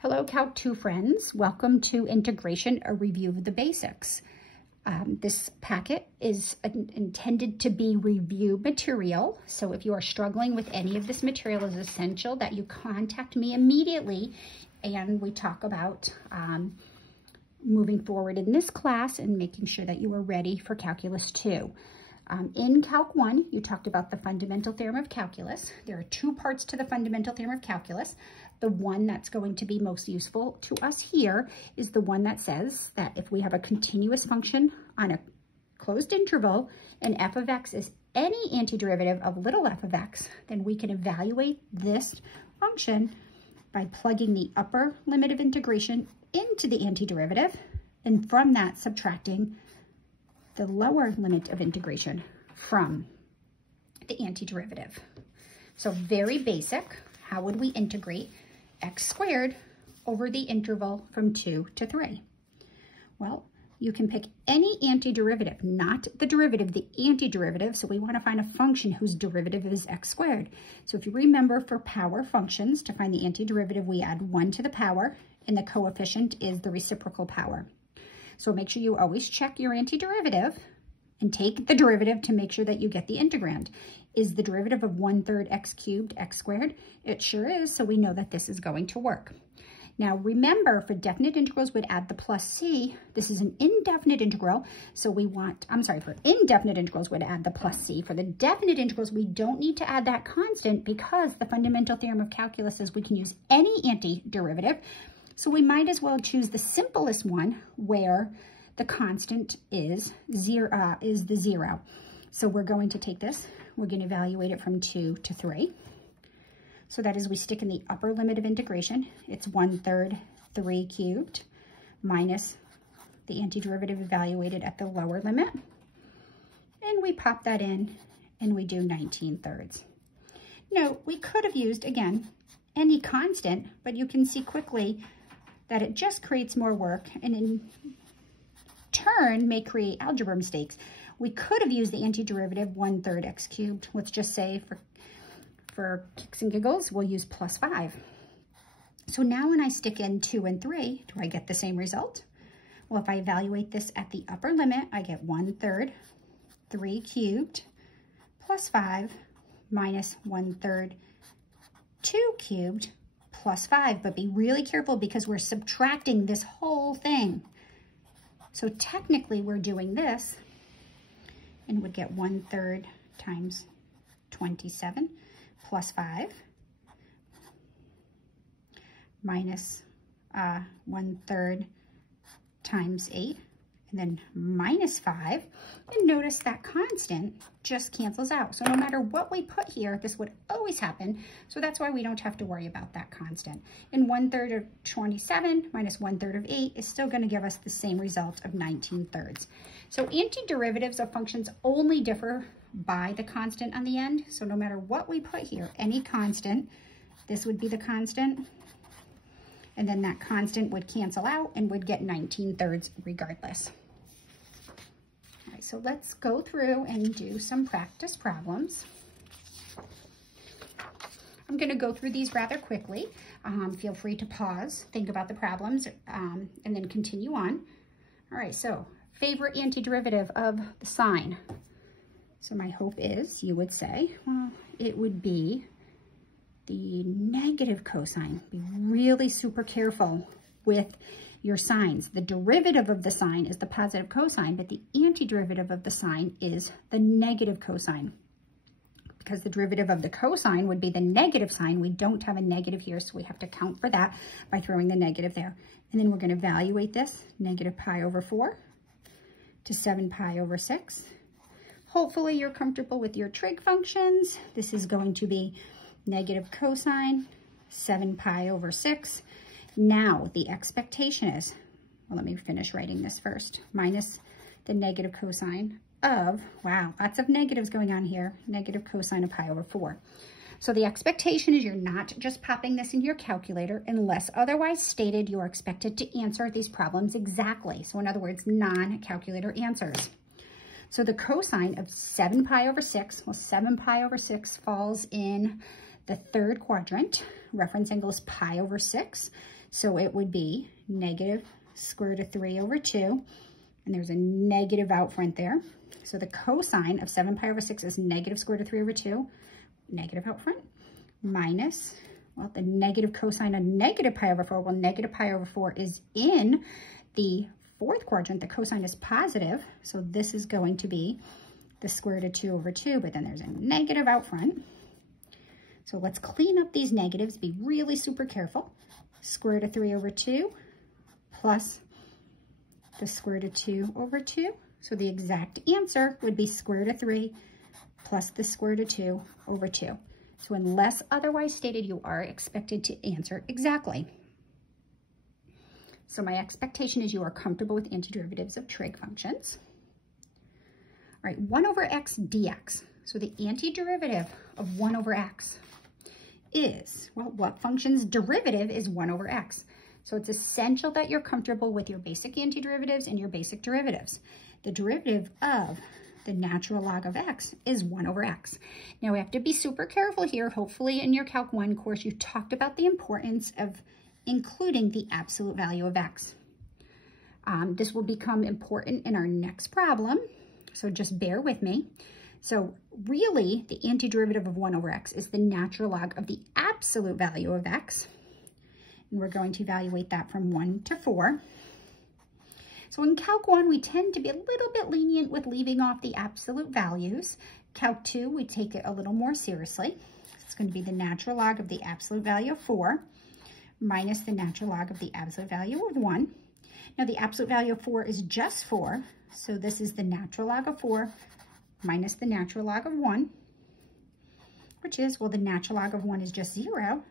Hello, Calc 2 friends. Welcome to Integration, a review of the basics. This packet is intended to be review material. So if you are struggling with any of this material, it is essential that you contact me immediately and we talk about moving forward in this class and making sure that you are ready for Calculus 2. In Calc 1, you talked about the fundamental theorem of calculus. There are two parts to the fundamental theorem of calculus. The one that's going to be most useful to us here is the one that says that if we have a continuous function on a closed interval and f of x is any antiderivative of little f of x, then we can evaluate this function by plugging the upper limit of integration into the antiderivative and from that subtracting the lower limit of integration from the antiderivative. So very basic, how would we integrate x squared over the interval from 2 to 3? Well, you can pick any antiderivative, not the derivative, the antiderivative. So we want to find a function whose derivative is x squared. So if you remember, for power functions, to find the antiderivative, we add 1 to the power, and the coefficient is the reciprocal power. So make sure you always check your antiderivative and take the derivative to make sure that you get the integrand. Is the derivative of 1/3 x cubed x squared? It sure is, so we know that this is going to work. Now remember, for definite integrals, we'd add the plus c. This is an indefinite integral, so we want, for indefinite integrals, we'd add the plus c. For the definite integrals, we don't need to add that constant because the fundamental theorem of calculus says we can use any antiderivative. So we might as well choose the simplest one where the constant is the 0. So we're going to take this, we're going to evaluate it from 2 to 3. So that is, we stick in the upper limit of integration. It's 1/3 3 cubed minus the antiderivative evaluated at the lower limit. And we pop that in and we do 19/3. Now, we could have used, again, any constant, but you can see quickly that it just creates more work and in turn may create algebra mistakes. We could have used the antiderivative 1/3 x cubed. Let's just say for kicks and giggles, we'll use plus 5. So now when I stick in 2 and 3, do I get the same result? Well, if I evaluate this at the upper limit, I get 1/3 3 cubed plus 5 minus 1/3 2 cubed plus 5. But be really careful because we're subtracting this whole thing. So technically we're doing this and would get 1/3 times 27 plus 5 minus 1/3 times 8 and then minus 5. And notice that constant just cancels out. So no matter what we put here, this would always happen. So that's why we don't have to worry about that constant. And 1/3 of 27 minus 1/3 of 8 is still going to give us the same result of 19/3. So antiderivatives of functions only differ by the constant on the end. So no matter what we put here, any constant, this would be the constant. And then that constant would cancel out and would get 19/3 regardless. All right, so let's go through and do some practice problems. I'm going to go through these rather quickly. Feel free to pause, think about the problems, and then continue on. All right, so favorite antiderivative of the sine. So my hope is you would say, well, it would be the negative cosine. Be really super careful with your signs. The derivative of the sine is the positive cosine, but the antiderivative of the sine is the negative cosine. Because the derivative of the cosine would be the negative sign. We don't have a negative here, so we have to count for that by throwing the negative there. And then we're going to evaluate this, negative pi over 4 to 7 pi over 6. Hopefully you're comfortable with your trig functions. This is going to be negative cosine, 7 pi over 6. Now the expectation is, well, let me finish writing this first, minus the negative cosine of, wow, lots of negatives going on here, negative cosine of pi over 4. So the expectation is you're not just popping this into your calculator. Unless otherwise stated, you're expected to answer these problems exactly. So in other words, non-calculator answers. So the cosine of 7 pi over 6, well, 7 pi over 6 falls in the third quadrant. reference angle is pi over 6. So it would be negative square root of 3 over 2. And there's a negative out front there. So the cosine of 7 pi over 6 is negative square root of 3 over 2, negative out front, minus, well, the negative cosine of negative pi over 4. Well, negative pi over 4 is in the fourth quadrant. The cosine is positive. So this is going to be the square root of 2 over 2, but then there's a negative out front. So let's clean up these negatives. Be really super careful. Square root of 3 over 2 plus the square root of 2 over 2. So the exact answer would be square root of 3 plus the square root of 2 over 2. So unless otherwise stated, you are expected to answer exactly. So my expectation is you are comfortable with antiderivatives of trig functions. All right, 1 over x dx. So the antiderivative of 1 over x is, well, what function's derivative is 1 over x? So it's essential that you're comfortable with your basic antiderivatives and your basic derivatives. The derivative of the natural log of x is 1 over x. Now we have to be super careful here. Hopefully in your Calc 1 course, you talked about the importance of including the absolute value of x. This will become important in our next problem, so just bear with me. So really, the antiderivative of 1 over x is the natural log of the absolute value of x. And we're going to evaluate that from 1 to 4. So in Calc 1, we tend to be a little bit lenient with leaving off the absolute values. Calc 2, we take it a little more seriously. It's going to be the natural log of the absolute value of 4 minus the natural log of the absolute value of 1. Now the absolute value of 4 is just 4, so this is the natural log of 4 minus the natural log of 1, which is, well, the natural log of 1 is just 0.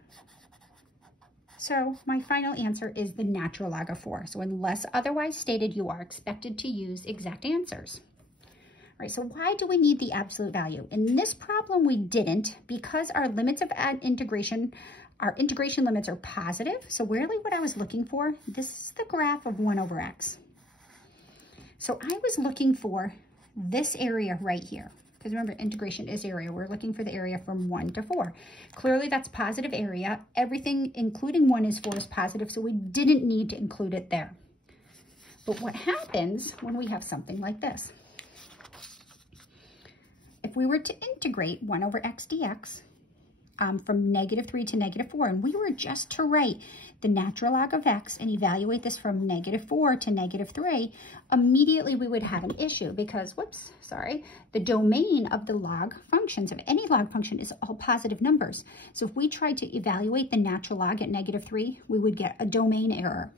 So my final answer is the natural log of 4. So unless otherwise stated, you are expected to use exact answers. All right, so why do we need the absolute value? In this problem, we didn't, because our limits of integration, our integration limits are positive. So really what I was looking for, this is the graph of 1 over x. So I was looking for this area right here. Because remember, integration is area. We're looking for the area from 1 to 4. Clearly, that's positive area. Everything, including 1 is 4, is positive, so we didn't need to include it there. But what happens when we have something like this? If we were to integrate 1 over x dx from -3 to -4, and we were just to write the natural log of x and evaluate this from -4 to -3, immediately we would have an issue because, whoops, sorry, the domain of the log functions, of any log function, is all positive numbers. So if we tried to evaluate the natural log at -3, we would get a domain error.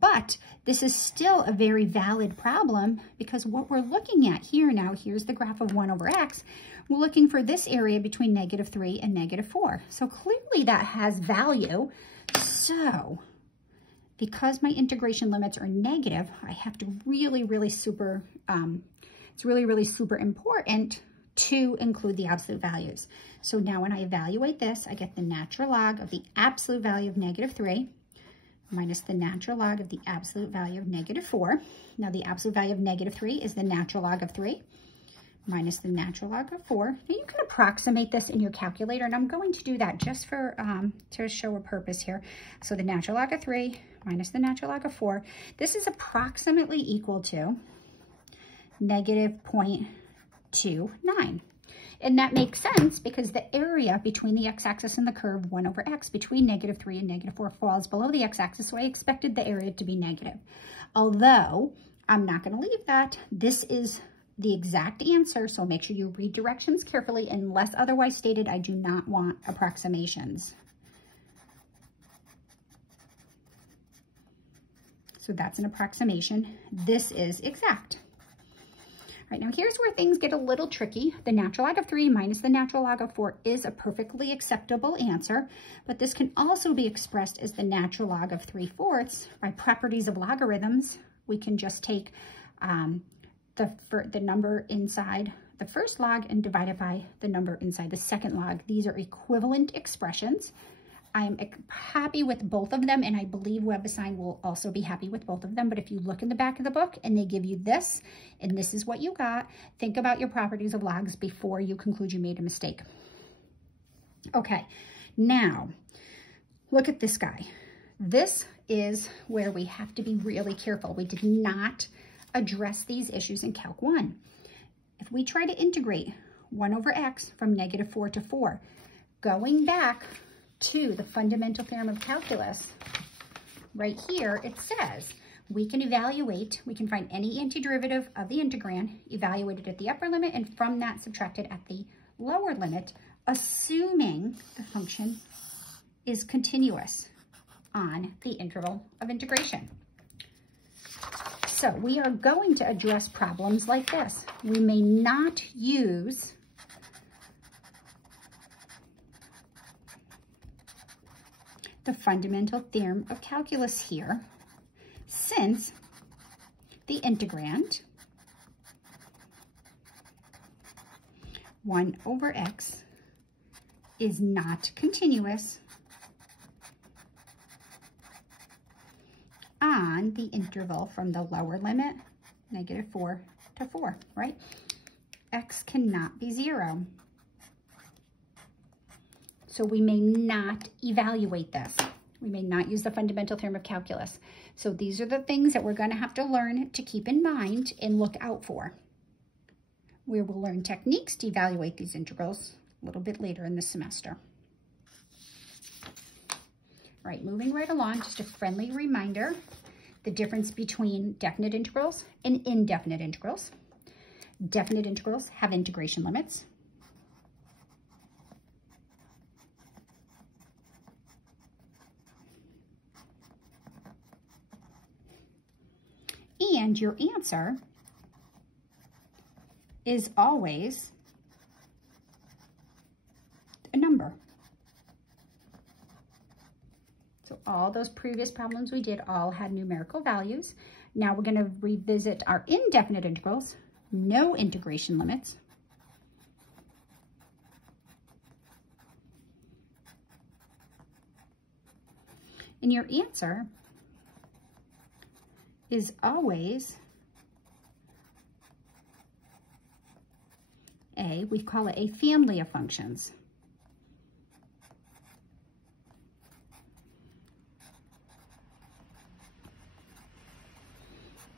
But this is still a very valid problem because what we're looking at here now, here's the graph of 1 over x, we're looking for this area between -3 and -4. So clearly that has value. So because my integration limits are negative, I have to really super, it's really super important to include the absolute values. So now when I evaluate this, I get the natural log of the absolute value of -3 minus the natural log of the absolute value of -4. Now the absolute value of -3 is the natural log of 3 minus the natural log of 4. Now you can approximate this in your calculator, and I'm going to do that just for to show a purpose here. So the natural log of 3 minus the natural log of 4, this is approximately equal to -0.29. And that makes sense because the area between the x-axis and the curve 1 over x between -3 and -4 falls below the x-axis, so I expected the area to be negative. Although I'm not going to leave that. This is the exact answer, so make sure you read directions carefully. Unless otherwise stated, I do not want approximations. So that's an approximation. This is exact. All right, now here's where things get a little tricky. The natural log of 3 minus the natural log of 4 is a perfectly acceptable answer, but this can also be expressed as the natural log of 3/4. By properties of logarithms, we can just take the number inside the first log and divide it by the number inside the second log. These are equivalent expressions. I'm happy with both of them, and I believe WebAssign will also be happy with both of them. But if you look in the back of the book and they give you this, and this is what you got, think about your properties of logs before you conclude you made a mistake. Okay, now, look at this guy. This is where we have to be really careful. We did not address these issues in Calc 1. If we try to integrate 1 over x from -4 to 4, going back to the fundamental theorem of calculus, right here, it says we can find any antiderivative of the integrand, evaluate it at the upper limit, and from that subtract it at the lower limit, assuming the function is continuous on the interval of integration. So we are going to address problems like this. We may not use the fundamental theorem of calculus here, since the integrand 1 over x is not continuous on the interval from the lower limit, -4 to 4, right? X cannot be 0. So we may not evaluate this. We may not use the fundamental theorem of calculus. So these are the things that we're going to have to learn to keep in mind and look out for. We will learn techniques to evaluate these integrals a little bit later in the semester. All right, moving right along, just a friendly reminder, the difference between definite integrals and indefinite integrals. Definite integrals have integration limits. And your answer is always a number. So all those previous problems we did all had numerical values. Now we're going to revisit our indefinite integrals, no integration limits. And your answer is always we call it a family of functions.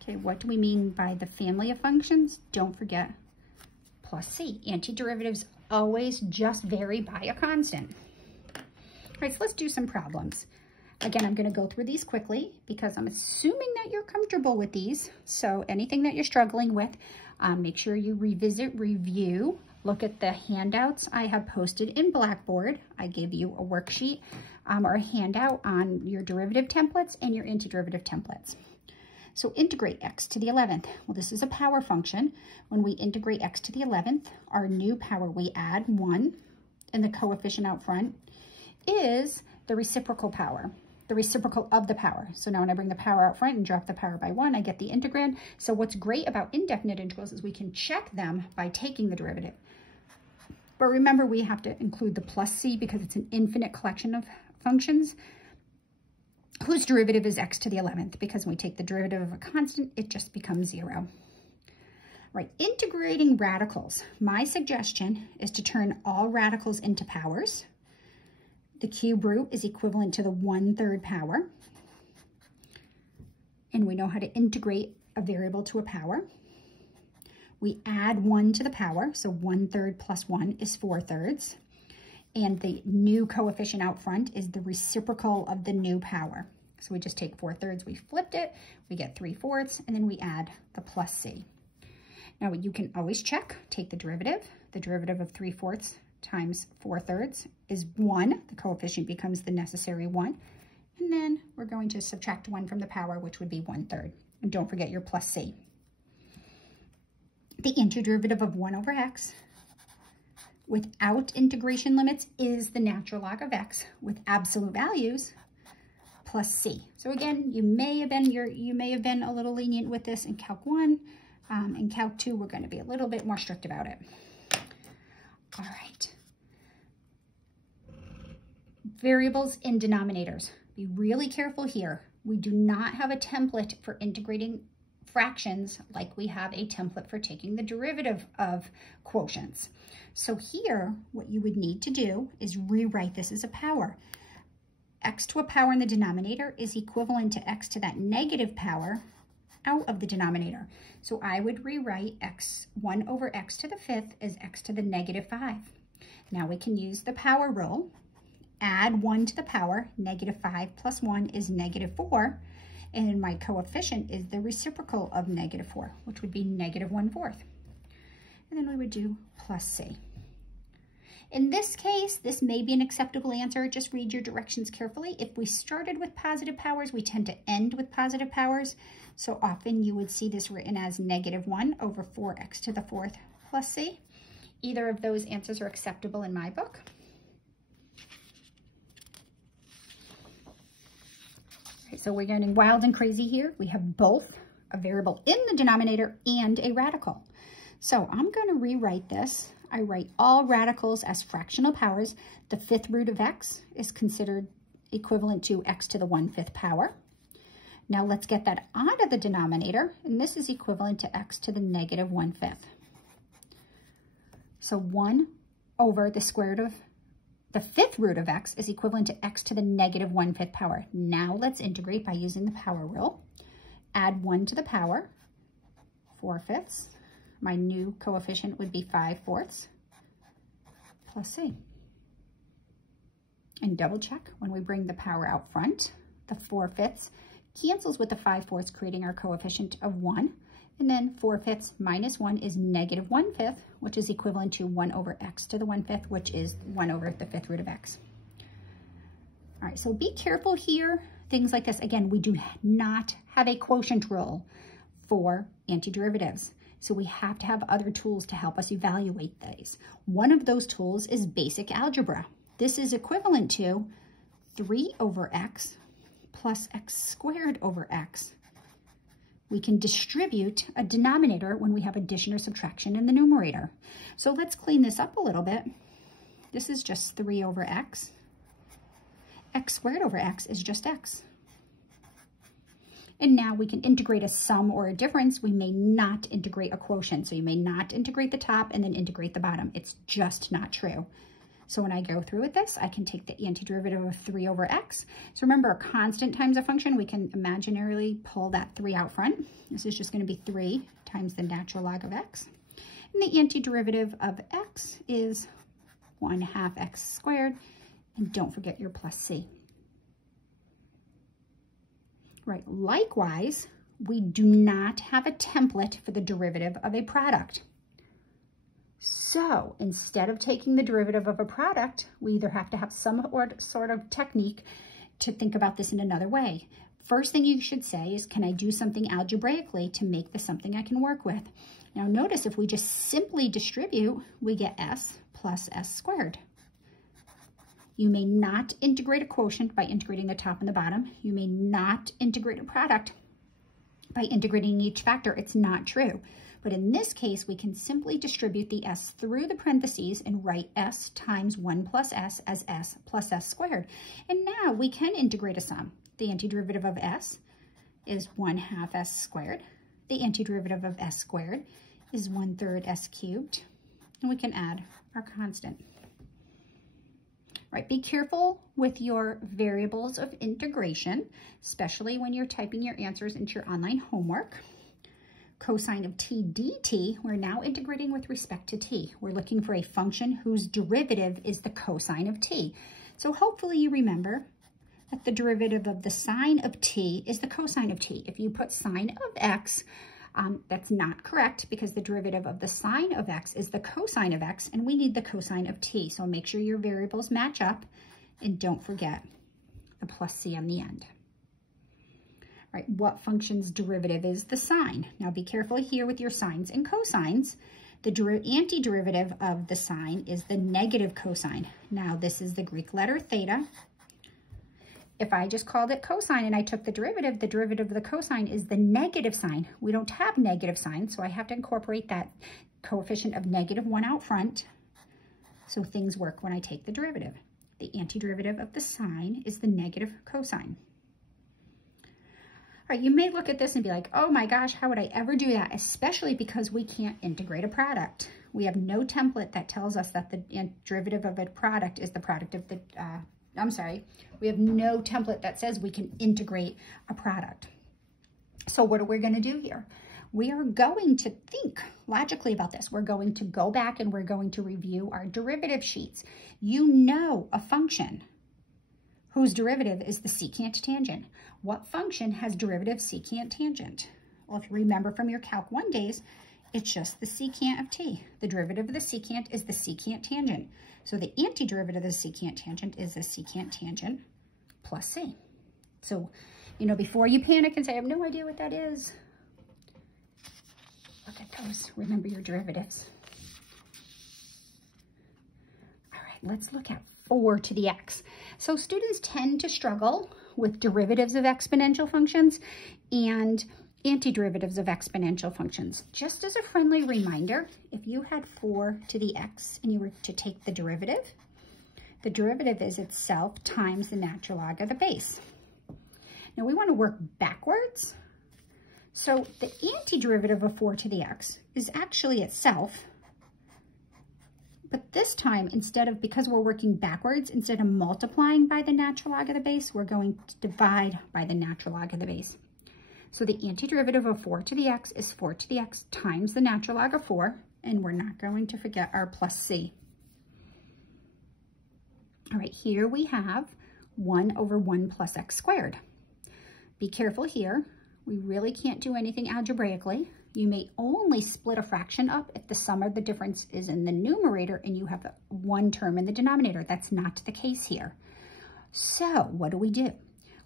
Okay, what do we mean by the family of functions? Don't forget plus c. Antiderivatives always just vary by a constant. All right, so let's do some problems. Again, I'm going to go through these quickly because I'm assuming that you're comfortable with these. So anything that you're struggling with, make sure you revisit, review, look at the handouts I have posted in Blackboard. I gave you a worksheet or a handout on your derivative templates and your antiderivative templates. So integrate x to the 11th. Well, this is a power function. When we integrate x to the 11th, our new power, we add 1, and the coefficient out front is the reciprocal power. The reciprocal of the power. So now when I bring the power out front and drop the power by 1, I get the integrand. So what's great about indefinite integrals is we can check them by taking the derivative. But remember, we have to include the plus c because it's an infinite collection of functions whose derivative is x to the 11th, because when we take the derivative of a constant, it just becomes 0. Right, integrating radicals. My suggestion is to turn all radicals into powers. The cube root is equivalent to the 1/3 power. And we know how to integrate a variable to a power. We add 1 to the power, so 1/3 plus 1 is 4/3. And the new coefficient out front is the reciprocal of the new power. So we just take 4/3, we flipped it, we get 3/4, and then we add the plus c. Now you can always check, take the derivative. The derivative of 3/4 times 4/3 is 1. The coefficient becomes the necessary 1. And then we're going to subtract 1 from the power, which would be 1/3. And don't forget your plus c. The antiderivative of 1 over x without integration limits is the natural log of x with absolute values plus c. So again, you may have been a little lenient with this in Calc 1. In Calc 2, we're going to be a little bit more strict about it. All right. Variables in denominators. Be really careful here. We do not have a template for integrating fractions like we have a template for taking the derivative of quotients. So here, what you would need to do is rewrite this as a power. x to a power in the denominator is equivalent to x to that negative power out of the denominator. So I would rewrite 1 over x to the 5th as x to the negative 5. Now we can use the power rule. Add 1 to the power. Negative 5 plus 1 is negative 4. And my coefficient is the reciprocal of negative 4, which would be negative 1/4. And then we would do plus c. In this case, this may be an acceptable answer. Just read your directions carefully. If we started with positive powers, we tend to end with positive powers. So often you would see this written as negative 1 over 4x to the 4th plus c. Either of those answers are acceptable in my book. So we're getting wild and crazy here. We have both a variable in the denominator and a radical. So I'm going to rewrite this. I write all radicals as fractional powers. The 5th root of x is considered equivalent to x to the 1/5 power. Now let's get that out of the denominator, and this is equivalent to x to the negative 1/5. So 1 over the square root of the 5th root of x is equivalent to x to the negative 1/5 power. Now let's integrate by using the power rule. Add 1 to the power, 4/5. My new coefficient would be 5/4 plus c. And double check when we bring the power out front. The 4/5 cancels with the 5/4, creating our coefficient of 1. And then 4/5 minus 1 is negative 1/5, which is equivalent to 1 over x to the 1/5, which is 1 over the 5th root of x. All right, so be careful here. Things like this, again, we do not have a quotient rule for antiderivatives. So we have to have other tools to help us evaluate these. One of those tools is basic algebra. This is equivalent to 3 over x plus x squared over x. We can distribute a denominator when we have addition or subtraction in the numerator. So let's clean this up a little bit. This is just 3 over x. X squared over x is just x. And now we can integrate a sum or a difference. We may not integrate a quotient. So you may not integrate the top and then integrate the bottom. It's just not true. So when I go through with this, I can take the antiderivative of 3 over x. So remember, a constant times a function, we can imaginarily pull that 3 out front. This is just going to be 3 times the natural log of x. And the antiderivative of x is 1/2 x squared. And don't forget your plus c. Right, likewise, we do not have a template for the derivative of a product. So instead of taking the derivative of a product, we either have to have some sort of technique to think about this in another way. First thing you should say is, can I do something algebraically to make this something I can work with? Now notice if we just simply distribute, we get s plus s squared. You may not integrate a quotient by integrating the top and the bottom. You may not integrate a product by integrating each factor. It's not true. But in this case, we can simply distribute the s through the parentheses and write s times 1 plus s as s plus s squared. And now we can integrate a sum. The antiderivative of s is 1/2 s squared. The antiderivative of s squared is 1/3 s cubed. And we can add our constant. Right, be careful with your variables of integration, especially when you're typing your answers into your online homework. Cosine of t dt, we're now integrating with respect to t. We're looking for a function whose derivative is the cosine of t. So hopefully you remember that the derivative of the sine of t is the cosine of t. If you put sine of x, that's not correct because the derivative of the sine of x is the cosine of x, and we need the cosine of t. So make sure your variables match up, and don't forget the plus c on the end. All right, what function's derivative is the sine? Now be careful here with your sines and cosines. The antiderivative of the sine is the negative cosine. Now this is the Greek letter theta. If I just called it cosine and I took the derivative of the cosine is the negative sign. We don't have negative sign, so I have to incorporate that coefficient of -1 out front. So things work when I take the derivative. The antiderivative of the sine is the negative cosine. All right, you may look at this and be like, oh my gosh, how would I ever do that? Especially because we can't integrate a product. We have no template that tells us that the derivative of a product is the product of the we have no template that says we can integrate a product. So what are we going to do here? We are going to think logically about this. We're going to go back and we're going to review our derivative sheets. You know a function whose derivative is the secant tangent. What function has derivative secant tangent? Well, if you remember from your Calc 1 days, it's just the secant of t. The derivative of the secant is the secant tangent. So the antiderivative of the secant tangent is the secant tangent plus c. So, you know, before you panic and say, I have no idea what that is, look at those. Remember your derivatives. All right, let's look at 4 to the x. So students tend to struggle with derivatives of exponential functions and antiderivatives of exponential functions. Just as a friendly reminder, if you had 4 to the x and you were to take the derivative is itself times the natural log of the base. Now we want to work backwards. So the antiderivative of 4 to the x is actually itself, but this time, because we're working backwards, instead of multiplying by the natural log of the base, we're going to divide by the natural log of the base. So the antiderivative of 4 to the x is 4 to the x times the natural log of 4, and we're not going to forget our plus c. All right, here we have 1 over 1 plus x squared. Be careful here. We really can't do anything algebraically. You may only split a fraction up if the sum of the difference is in the numerator and you have one term in the denominator. That's not the case here. So what do?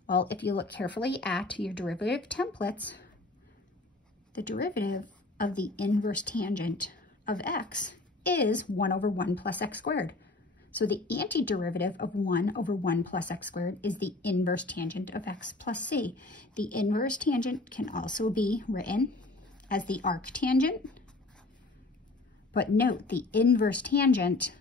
Well, if you look carefully at your derivative templates, the derivative of the inverse tangent of x is 1 over 1 plus x squared. So the antiderivative of 1 over 1 plus x squared is the inverse tangent of x plus c. The inverse tangent can also be written as the arctangent, but note the inverse tangent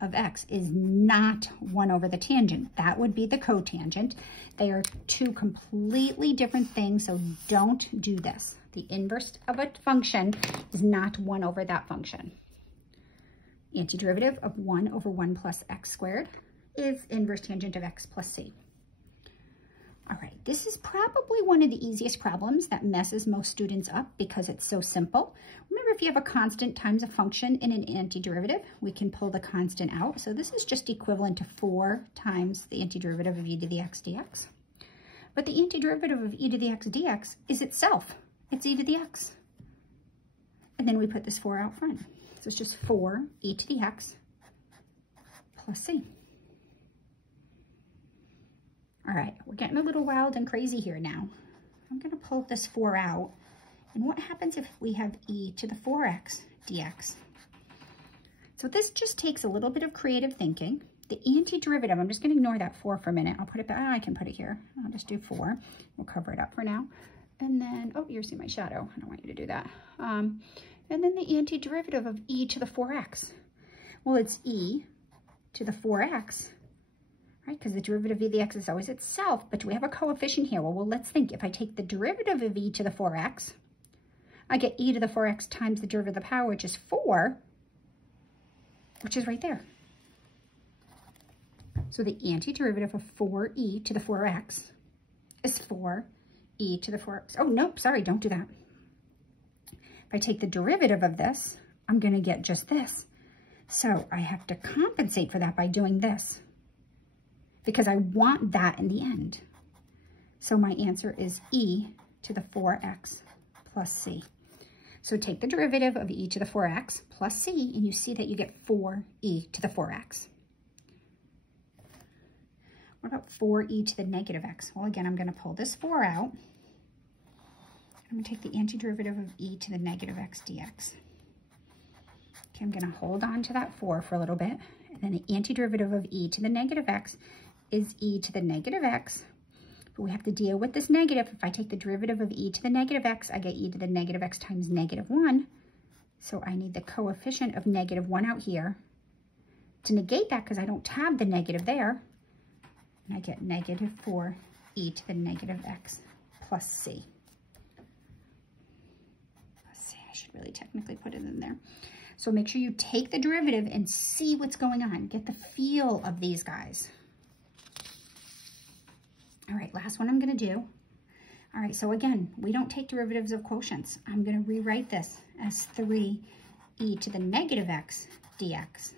of x is not 1 over the tangent. That would be the cotangent. They are two completely different things, so don't do this. The inverse of a function is not 1 over that function. Antiderivative of 1 over 1 plus x squared is inverse tangent of x plus c. All right, this is probably one of the easiest problems that messes most students up because it's so simple. Remember, if you have a constant times a function in an antiderivative, we can pull the constant out. So this is just equivalent to 4 times the antiderivative of e to the x dx. But the antiderivative of e to the x dx is itself. It's e to the x. And then we put this 4 out front. So it's just 4 e to the x plus c. All right, we're getting a little wild and crazy here now. I'm going to pull this 4 out. And what happens if we have e to the 4x dx? So this just takes a little bit of creative thinking. The antiderivative, I'm just going to ignore that 4 for a minute. I'll put it back. I can put it here. I'll just do 4. We'll cover it up for now. And then, oh, you're seeing my shadow. I don't want you to do that. And then the antiderivative of e to the 4x. Well, it's e to the 4x. Right, because the derivative of the x is always itself, but do we have a coefficient here? Well, let's think. If I take the derivative of e to the 4x, I get e to the 4x times the derivative of the power, which is 4, which is right there. So the antiderivative of 4e to the 4x is 4e to the 4x. Oh, nope, sorry, don't do that. If I take the derivative of this, I'm going to get just this. So I have to compensate for that by doing this, because I want that in the end. So my answer is e to the 4x plus c. So take the derivative of e to the 4x plus c, and you see that you get 4e to the 4x. What about 4e to the negative x? Well, again, I'm going to pull this 4 out. I'm going to take the antiderivative of e to the negative x dx. Okay, I'm going to hold on to that 4 for a little bit. And then the antiderivative of e to the negative x is e to the negative x. But we have to deal with this negative. If I take the derivative of e to the negative x, I get e to the negative x times negative 1. So I need the coefficient of negative 1 out here to negate that because I don't have the negative there. And I get negative 4e to the negative x plus c. Let's see, I should really technically put it in there. So make sure you take the derivative and see what's going on. Get the feel of these guys. All right, last one I'm going to do. All right, so again, we don't take derivatives of quotients. I'm going to rewrite this as 3e to the negative x dx.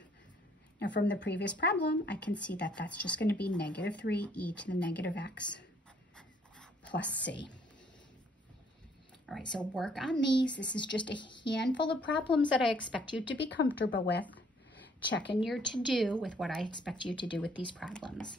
Now from the previous problem, I can see that that's just going to be negative 3e to the negative x plus c. All right, so work on these. This is just a handful of problems that I expect you to be comfortable with. Check in your to-do with what I expect you to do with these problems.